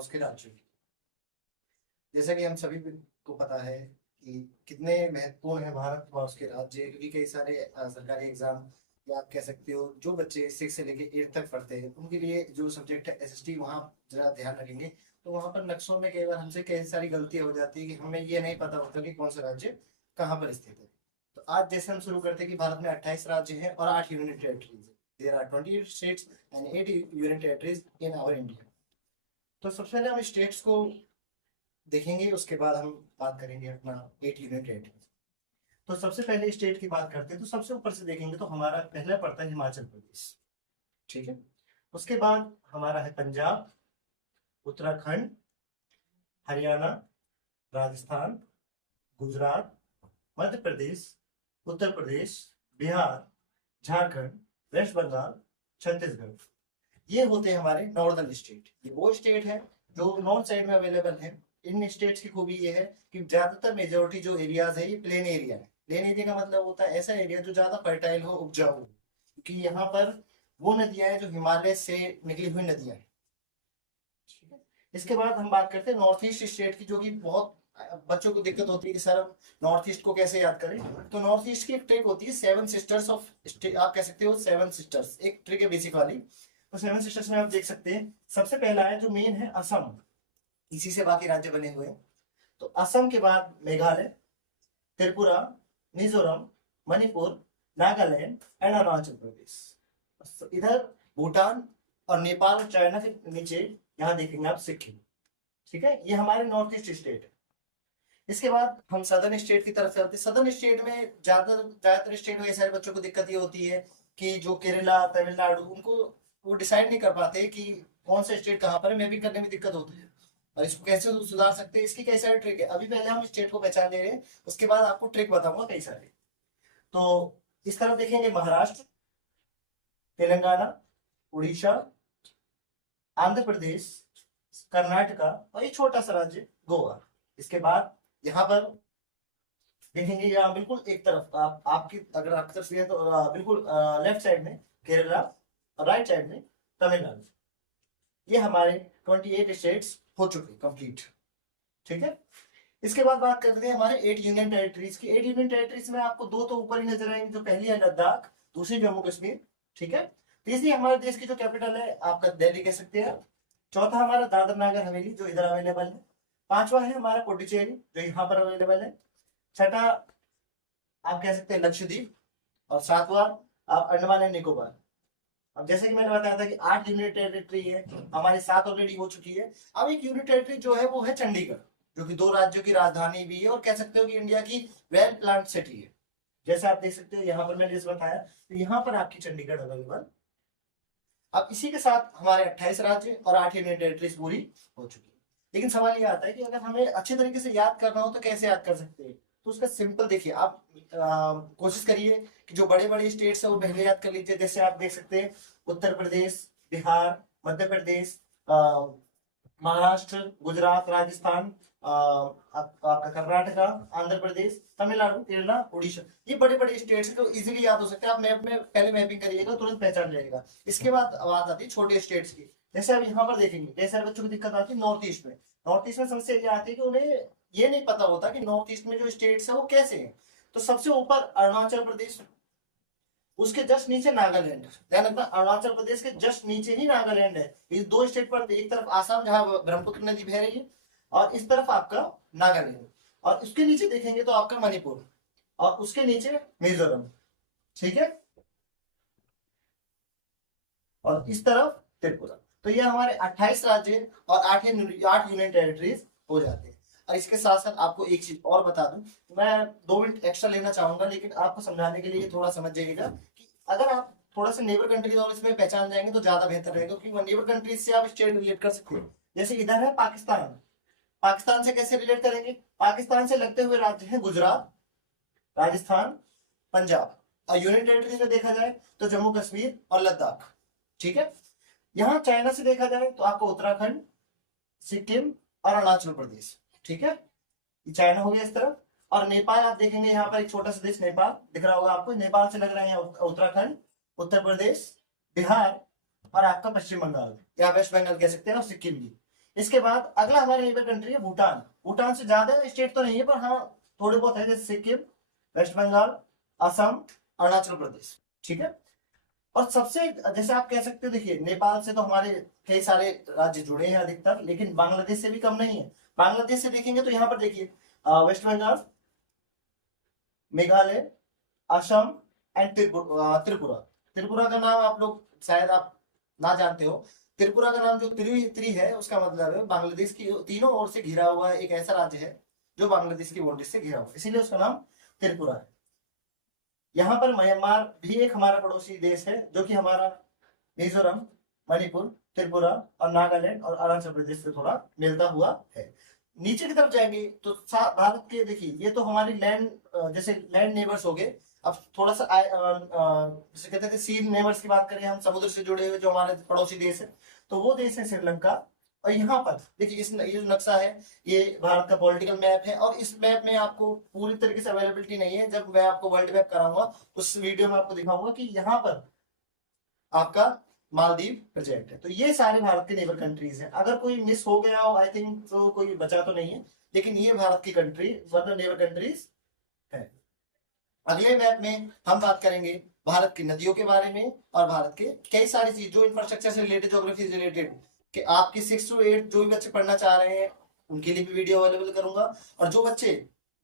उसके राज्यों की। जैसा कि हम सभी को पता है कि कितने महत्वपूर्ण है भारत व उसके राज्य, क्योंकि कई सारे सरकारी एग्जाम या आप कह सकते हो जो बच्चे 6 से लेके 8 तक पढ़ते हैं उनके लिए जो सब्जेक्ट है एसएसटी, वहाँ जरा ध्यान रखेंगे। तो वहाँ पर नक्शों में कई बार हमसे कई सारी गलतियां हो जाती है कि हमें ये नहीं पता होता कि कौन सा राज्य कहाँ पर स्थित है। तो आज जैसे हम शुरू करते हैं कि भारत में 28 राज्य हैं और 8 यूनियन टेरिटरीज है। There are 28 states and 8 union territories in our India. तो सबसे पहले हम स्टेट्स को देखेंगे, उसके बाद हम बात करेंगे अपना 8 यूनियन टेरिटरी। तो सबसे पहले स्टेट की बात करते हैं तो सबसे ऊपर से देखेंगे तो हमारा पहला पड़ता है हिमाचल प्रदेश। ठीक है। उसके बाद हमारा है पंजाब, उत्तराखंड, हरियाणा, राजस्थान, गुजरात, मध्य प्रदेश, उत्तर प्रदेश, बिहार, झारखंड, वेस्ट बंगाल, छत्तीसगढ़। ये होते हैं हमारे नॉर्दर्न स्टेट। ये वो स्टेट है जो नॉर्थ साइड में अवेलेबल है। इन स्टेट्स की खूबी ये है कि ज्यादातर मेजोरिटी जो एरियाज है ये प्लेन एरिया है। प्लेन एरिया का मतलब होता है ऐसा एरिया जो ज्यादा फर्टाइल हो, उपजाऊ हो, क्योंकि यहाँ पर वो नदियां हैं जो हिमालय से निकली हुई नदियां हैं। ठीक है। इसके बाद हम बात करते हैं नॉर्थ ईस्ट स्टेट की, जो कि बहुत बच्चों को दिक्कत होती है कि सर हम नॉर्थ ईस्ट को कैसे याद करें। तो नॉर्थ ईस्ट की एक ट्रिक होती है, सेवन सिस्टर्स ऑफ, आप कह सकते हो सेवन सिस्टर्स, एक ट्रिक है बेसिक वाली। तो सेवन सिस्टर्स में आप देख सकते हैं सबसे पहला है जो मेन है असम, इसी से बाकी राज्य बने हुए हैं। तो असम के बाद मेघालय, त्रिपुरा, मिजोरम, मणिपुर, नागालैंड एंड अरुणाचल प्रदेश। इधर भूटान और नेपाल और चाइना के नीचे यहाँ देखेंगे आप सिक्किम। ठीक है, ये हमारे नॉर्थ ईस्ट स्टेट है। इसके बाद हम सदर्न स्टेट की तरफ चलते हैं। सदर्न स्टेट में ज्यादातर स्टेट में ऐसे बच्चों को दिक्कत ये होती है कि जो केरला, तमिलनाडु, उनको वो डिसाइड नहीं कर पाते कि कौन सा स्टेट कहाँ पर है। मैपिंग करने में दिक्कत होती है और इसको कैसे सुधार सकते हैं, इसकी कई सारे ट्रिक है। अभी पहले हम स्टेट को पहचान ले रहे हैं, उसके बाद आपको ट्रिक बताऊंगा कई सारे। तो इस तरफ देखेंगे महाराष्ट्र, तेलंगाना, उड़ीसा, आंध्र प्रदेश, कर्नाटका और ये छोटा सा राज्य गोवा। इसके बाद यहाँ पर देखेंगे, यहाँ बिल्कुल एक तरफ आपकी अगर आपकी तरफ से तो बिल्कुल लेफ्ट साइड में केरला और राइट साइड में तमिलनाडु। ये हमारे 28 स्टेट्स हो चुके कंप्लीट। ठीक है। इसके बाद बात करते हैं हमारे 8 यूनियन टेरिटरीज की। 8 यूनियन टेरिटरीज में आपको दो तो ऊपर ही नजर आएंगे, जो पहली है लद्दाख, दूसरी जम्मू कश्मीर। ठीक है। तीसरी हमारे देश की जो कैपिटल है आपका दिल्ली कह सकते हैं। चौथा हमारा दादर नगर हवेली जो इधर अवेलेबल है। पांचवा है हमारा पुडुचेरी जो यहाँ पर अवेलेबल है। छठा आप कह सकते हैं लक्षद्वीप और सातवां आप अंडमान एंड निकोबार। अब जैसे कि मैंने बताया था कि 8 यूनियन टेरिटरी है, हमारी 7 ऑलरेडी हो चुकी है। अब एक यूनियन टेरिटरी जो है वो है चंडीगढ़, जो कि 2 राज्यों की राजधानी भी है और कह सकते हो कि इंडिया की वेल प्लान्ड सिटी है। जैसे आप देख सकते हो यहाँ पर मैंने जैसे बताया, तो यहाँ पर आपकी चंडीगढ़ अवेलेबल। अब इसी के साथ हमारे 28 राज्य और 8 यूनियन टेरिटरीज पूरी हो चुकी है। लेकिन सवाल ये आता है कि अगर हमें अच्छे तरीके से याद करना हो तो कैसे याद कर सकते हैं। तो उसका सिंपल देखिए, आप कोशिश करिए कि जो बड़े बड़े स्टेट्स है वो पहले याद कर लीजिए। जैसे आप देख सकते हैं उत्तर प्रदेश, बिहार, मध्य प्रदेश, महाराष्ट्र, गुजरात, राजस्थान, आपका कर्नाटका, आंध्र प्रदेश, तमिलनाडु, केरला, उड़ीसा। ये बड़े बड़े स्टेट्स हैं तो इजीली याद हो सकते हैं। आप मैप में पहले मैपिंग करिएगा तुरंत पहचान जाएगा। इसके बाद बात आती है छोटे स्टेट्स की। जैसे आप यहाँ पर देखेंगे कई सारे बच्चों को दिक्कत आती है नॉर्थ ईस्ट में। नॉर्थ ईस्ट में समस्या ये आती है कि उन्हें ये नहीं पता होता कि नॉर्थ ईस्ट में जो स्टेट्स है वो कैसे है। तो सबसे ऊपर अरुणाचल प्रदेश, उसके जस्ट नीचे नागालैंड। ध्यान रखना, अरुणाचल प्रदेश के जस्ट नीचे ही नागालैंड है। ये 2 स्टेट पर, एक तरफ आसाम जहां ब्रह्मपुत्र नदी बह रही है और इस तरफ आपका नागालैंड, और उसके नीचे देखेंगे तो आपका मणिपुर और उसके नीचे मिजोरम। ठीक है। और इस तरफ त्रिपुरा। तो ये हमारे 28 राज्य और 8 यूनियन टेरिटरीज हो जाते हैं। और इसके साथ साथ आपको एक चीज और बता दूं, मैं 2 मिनट एक्स्ट्रा लेना चाहूंगा, लेकिन आपको समझाने के लिए थोड़ा समझ जाइएगा कि अगर आप थोड़ा सा नेबर कंट्रीज और इसमें पहचान जाएंगे तो ज्यादा बेहतर रहेगा, क्योंकि नेबर कंट्रीज से आप स्टेट रिलेट कर सकते हैं। जैसे इधर है पाकिस्तान, पाकिस्तान से कैसे रिलेट करेंगे। पाकिस्तान से लगते हुए राज्य है गुजरात, राजस्थान, पंजाब। और यूनियन टेरिटरीज में देखा जाए तो जम्मू कश्मीर और लद्दाख। ठीक है। यहाँ चाइना से देखा जाए तो आपको उत्तराखंड, सिक्किम और अरुणाचल प्रदेश। ठीक है, ये चाइना हो गया इस तरफ। और नेपाल आप देखेंगे यहाँ पर एक छोटा सा देश नेपाल दिख रहा होगा आपको। नेपाल से लग रहा है उत्तराखंड, उत्तर प्रदेश, बिहार और आपका पश्चिम बंगाल या वेस्ट बंगाल कह सकते हैं और सिक्किम भी। इसके बाद अगला हमारे नेबर कंट्री है भूटान। भूटान से ज्यादा स्टेट तो नहीं है, पर हाँ थोड़े बहुत है, जैसे सिक्किम, वेस्ट बंगाल, असम, अरुणाचल प्रदेश। ठीक है। और सबसे जैसे आप कह सकते हो, देखिए नेपाल से तो हमारे कई सारे राज्य जुड़े हैं अधिकतर, लेकिन बांग्लादेश से भी कम नहीं है। बांग्लादेश से देखेंगे तो यहाँ पर देखिए वेस्ट बंगाल, मेघालय, असम एंड त्रिपुरा। त्रिपुरा का नाम आप लोग शायद आप ना जानते हो। त्रिपुरा का नाम जो त्रि है, उसका मतलब है बांग्लादेश की तीनों ओर से घिरा हुआ एक ऐसा राज्य है जो बांग्लादेश की बाउंड्री से घिरा हुआ है, इसीलिए उसका नाम त्रिपुरा है। यहाँ पर म्यांमार भी एक हमारा पड़ोसी देश है, जो कि हमारा मिजोरम, मणिपुर, त्रिपुरा और नागालैंड और अरुणाचल प्रदेश से थोड़ा मिलता हुआ है। नीचे की तरफ जाएंगे तो भारत के, देखिए ये तो हमारी लैंड, जैसे लैंड नेबर्स हो गए। अब थोड़ा सा जैसे कहते थे सी नेबर्स की बात करें, हम समुद्र से जुड़े हुए जो हमारे पड़ोसी देश है, तो वो देश है श्रीलंका। और यहाँ पर देखिए ये जो नक्शा है, ये भारत का पॉलिटिकल मैप है, और इस मैप में आपको पूरी तरीके से अवेलेबिलिटी नहीं है। जब मैं आपको वर्ल्ड मैप कराऊंगा उस वीडियो में आपको दिखाऊंगा कि यहाँ पर आपका मालदीव प्रोजेक्ट है। तो ये सारे भारत के नेबर कंट्रीज हैं। अगर कोई मिस हो गया हो, आई थिंक तो कोई बचा तो नहीं है, लेकिन ये भारत की कंट्री मतलब नेबर कंट्रीज है। अगले मैप में हम बात करेंगे भारत की नदियों के बारे में, और भारत के कई सारी चीज जो इंफ्रास्ट्रक्चर से रिलेटेड, ज्योग्राफी से रिलेटेड, कि आपके 6 to 8 जो भी बच्चे पढ़ना चाह रहे हैं उनके लिए भी वीडियो अवेलेबल करूंगा। और जो बच्चे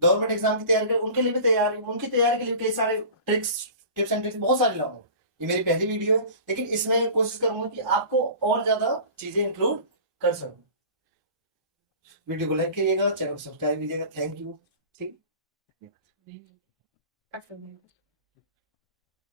गवर्नमेंट एग्जाम की तैयारी कर उनके लिए भी उनकी तैयारी के लिए कई सारे टिप्स एंड ट्रिक्स बहुत सारे लाऊंगा। ये मेरी पहली वीडियो है, लेकिन इसमें कोशिश करूंगा कि आपको और ज्यादा चीजें इंक्लूड कर सकूं। वीडियो को लाइक करिएगा, चैनल को सब्सक्राइब कीजिएगा। Thank you. ठीक।